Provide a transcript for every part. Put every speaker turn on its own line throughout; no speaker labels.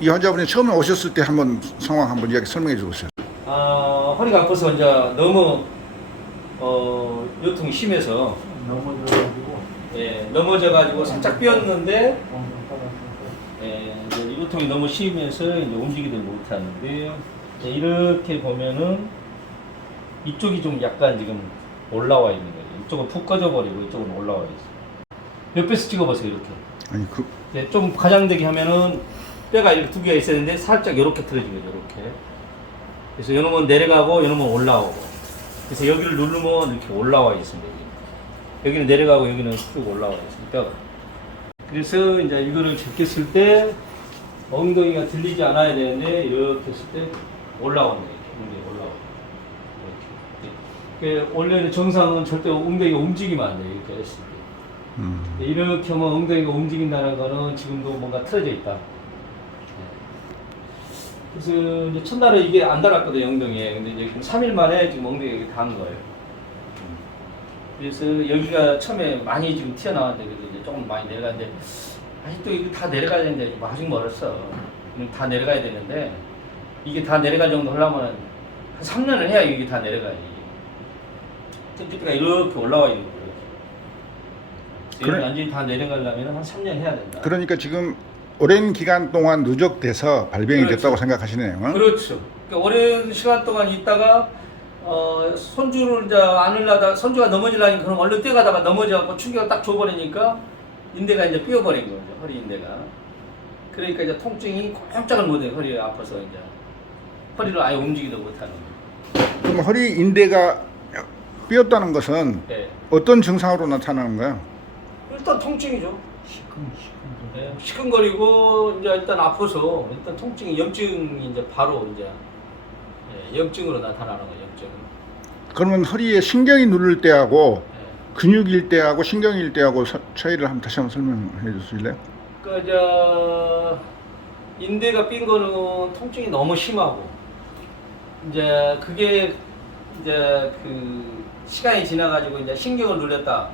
이 환자분이 처음에 오셨을 때 한번 상황 한번 이야기 설명해 주세요.
아, 허리가 아파서 이제 너무 어, 요통이 심해서
넘어져가지고
예, 넘어져가지고 살짝 삐었는데
따라서
예, 이제 요통이 너무 심해서 이제 움직이지 못하는데 이제 이렇게 보면은 이쪽이 좀 약간 지금 올라와 있는 거예요. 이쪽은 푹 꺼져 버리고 이쪽은 올라와 있어요. 옆에서 찍어보세요 이렇게.
아니 그
예, 좀 과장되게 하면은 뼈가 이렇게 두 개가 있었는데 살짝 이렇게 틀어진 거죠 이렇게. 그래서 요놈은 내려가고 요놈은 올라오고. 그래서 여기를 누르면 이렇게 올라와 있습니다. 여기. 여기는 내려가고 여기는 쭉 올라와 있습니다. 그래서 이제 이거를 제꼈을 때 엉덩이가 들리지 않아야 되는데 이렇게 했을 때 올라오네 이렇게 올라오고 이렇게. 그 원래는 정상은 절대 엉덩이가 움직이면 안 돼요 이렇게 했을 때.
음.
이렇게 하면 엉덩이가 움직인다는 거는 지금도 뭔가 틀어져 있다. 그래서 이제 첫날에 이게 안 달았거든요 엉덩이에. 근데 이제 3일 만에 지금 엉덩이가 닿은 거예요. 그래서 여기가 처음에 많이 지금 튀어나왔는데 이제 조금 많이 내려가는데 아직도 이거 다 내려가야 되는데 뭐 아직 멀었어. 다 내려가야 되는데 이게 다 내려갈 정도 하려면 한 3년을 해야 이게 다 내려가요. 이게. 뼈가 이렇게 올라와 있는 거예요.
그래.
완전히 다 내려가려면 한 3년 해야 된다.
그러니까 지금 오랜 기간 동안 누적돼서 발병이
그렇죠.
됐다고 생각하시네요. 어?
그렇죠. 그러니까 오랜 시간 동안 있다가 어, 손주를 이제 안으려다 손주가 넘어지려니까 그럼 얼른 뛰어가다가 넘어져갖고 충격을 딱 줘버리니까 인대가 이제 삐어버린 거죠 허리 인대가. 그러니까 이제 통증이 꼼짝을 못해요 허리가 아파서 이제 허리를 아예 움직이도 못하는 거예요.
그럼 허리 인대가 삐었다는 것은
네.
어떤 증상으로 나타나는가요?
일단 통증이죠.
시큰 시큰
네. 시큰거리고 이제 일단 아파서 일단 통증이 염증이 이제 바로 이제 예, 염증으로 나타나는 거예요 염증.
그러면 허리에 신경이 누를 때하고
예.
근육일 때하고 신경일 때하고 서- 차이를 한번 다시 한번 설명해 주실래요?
그, 저, 인대가 삔 거는 통증이 너무 심하고, 이제 그게, 이제 그, 시간이 지나가지고 이제 신경을 눌렸다.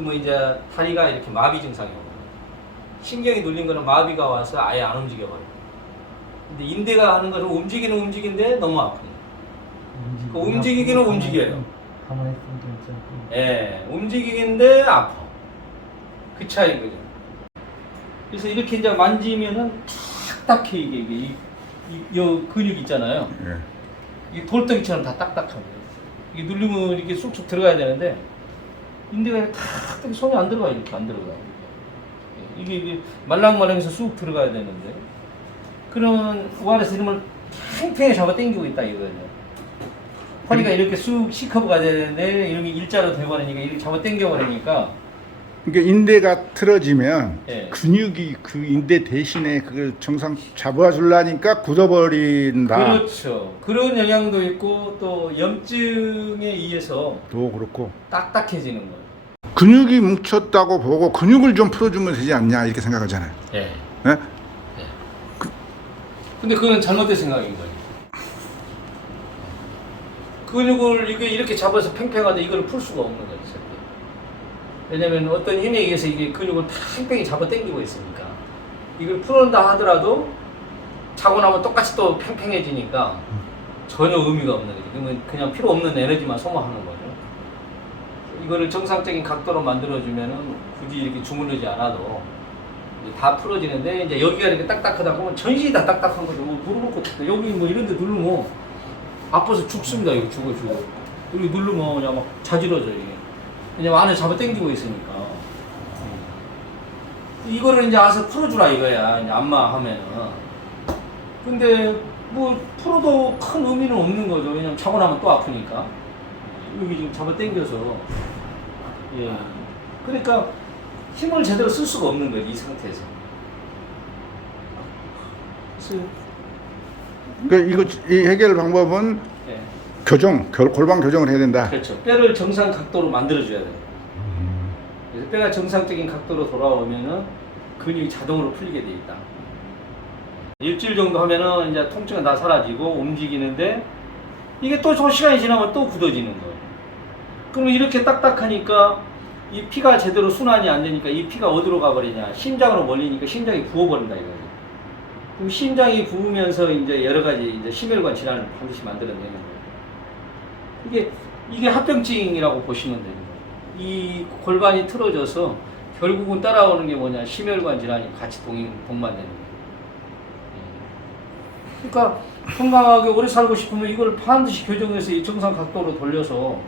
그러면 이제 다리가 이렇게 마비 증상이 오고, 신경이 눌린 거는 마비가 와서 아예 안 움직여버려요. 근데 인대가 하는 것은 움직이는 움직인데 너무 아픈 거예요. 그 움직이기는 움직여요.
가만히 있으면 괜찮고
예, 움직이는데 아파. 그 차이인 거죠. 그래서 이렇게 이제 만지면은 딱딱해 이게 이게 이, 이, 요 근육 있잖아요.
예.
이게 돌덩이처럼 다 딱딱합니다. 이게 누르면 이렇게 쑥쑥 들어가야 되는데 인대가 이렇게 탁 손이 안 들어가 이렇게 안 들어가. 이게 이게 말랑말랑해서 쑥 들어가야 되는데 그러면 우아래서 이름을 팽팽히 잡아 당기고 있다 이거예요. 허리가 이렇게 쑥 C커브가 되는데 이렇게 일자로 돼버리니까 이렇게 잡아 당겨버리니까
그러니까 인대가 틀어지면
예.
근육이 그 인대 대신에 그걸 정상 잡아주려니까 굳어버린다.
그렇죠. 그런 영향도 있고 또 염증에 의해서
또 그렇고
딱딱해지는 거예요.
근육이 뭉쳤다고 보고 근육을 좀 풀어주면 되지 않냐 이렇게 생각하잖아요.
예.
예?
근데 그건 잘못된 생각인 거예요. 근육을 이게 이렇게 잡아서 팽팽하데 이걸 풀 수가 없는 거죠. 왜냐면 어떤 힘에 의해서 이게 근육을 팽팽히 잡아 당기고 있으니까 이걸 풀어낸다 하더라도 자고 나면 똑같이 또 팽팽해지니까 전혀 의미가 없는 거죠. 그러면 그냥 필요 없는 에너지만 소모하는 거죠. 이거를 정상적인 각도로 만들어주면은 굳이 이렇게 주무르지 않아도 다 풀어지는데 이제 여기가 이렇게 딱딱하다 보면 전신이 다 딱딱한 거죠. 뭐 누르고 여기 뭐 이런 데 누르면 아파서 죽습니다. 이거 죽어 죽어. 여기 누르면 그냥 막 자지러져 이게. 왜냐면 안에 잡아 당기고 있으니까. 이거를 이제 와서 풀어주라 이거야. 이제 안마 하면은. 근데 뭐 풀어도 큰 의미는 없는 거죠. 왜냐면 자고 나면 또 아프니까. 여기 지금 잡아 당겨서. 예. 그러니까 힘을 제대로 쓸 수가 없는 거지 이 상태에서. 그래서
그러니까 이거 이 해결 방법은
예.
교정, 결- 골반 교정을 해야 된다.
그렇죠. 뼈를 정상 각도로 만들어줘야 돼요. 그래서 뼈가 정상적인 각도로 돌아오면은 근육이 자동으로 풀리게 돼 있다. 일주일 정도 하면은 이제 통증은 다 사라지고 움직이는데 이게 또좀 시간이 지나면 또 굳어지는 거예요. 그러면 이렇게 딱딱하니까 이 피가 제대로 순환이 안 되니까 이 피가 어디로 가버리냐? 심장으로 몰리니까 심장이 부어버린다 이거예요. 그럼 심장이 부으면서 이제 여러 가지 이제 심혈관 질환을 반드시 만들어내는 거예요. 이게 이게 합병증이라고 보시면 되는 거예요. 이 골반이 틀어져서 결국은 따라오는 게 뭐냐 심혈관 질환이 같이 동인 동반되는 거예요. 예. 그러니까 건강하게 오래 살고 싶으면 이걸 반드시 교정해서 이 정상 각도로 돌려서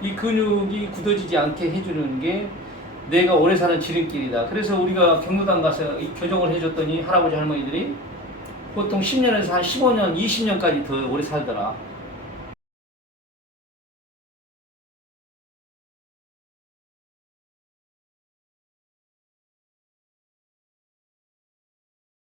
이 근육이 굳어지지 않게 해주는 게 내가 오래 사는 지름길이다. 그래서 우리가 경로당 가서 이 교정을 해줬더니 할아버지 할머니들이 보통 10년에서 한 15년, 20년까지 더 오래 살더라.